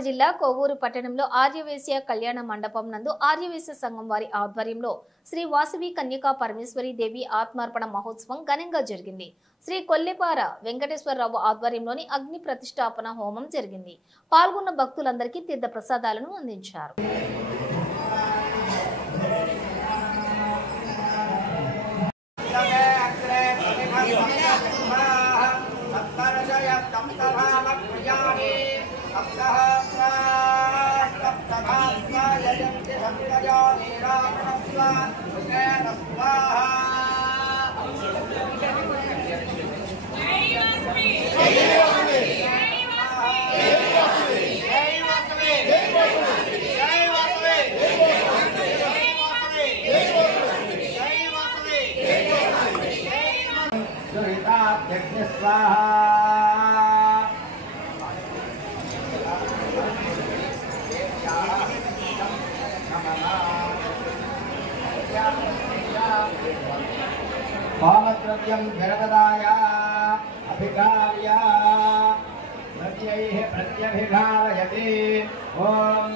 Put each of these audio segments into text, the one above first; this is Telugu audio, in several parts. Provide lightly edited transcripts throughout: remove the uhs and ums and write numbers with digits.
గోదావరి జిల్లా కోవూరు పట్టణంలో ఆర్యవేశ్య కళ్యాణ మండపం నందు ఆర్యవేశ్య సంఘం వారి ఆధ్వర్యంలో శ్రీ వాసవి కన్యకా పరమేశ్వరి దేవి ఆత్మార్పణ మహోత్సవం ఘనంగా జరిగింది. శ్రీ కొల్లేపార వెంకటేశ్వరరావు ఆధ్వర్యంలోని అగ్ని ప్రతిష్టాపన హోమం జరిగింది. పాల్గొన్న భక్తులందరికీ తీర్థ ప్రసాదాలను అందించారు. पामद्रव्यं गर्भदाय अभिकार्य प्रत्ययैः प्रत्यभिघारयति ॐ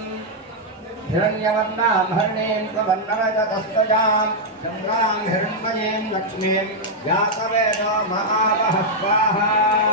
हिरण्यवर्णां हरिणीं प्रवन्नरजतस्तजां चन्द्रां हिरण्मयीं लक्ष्मीं व्यासवेदो महावः स्वाहा।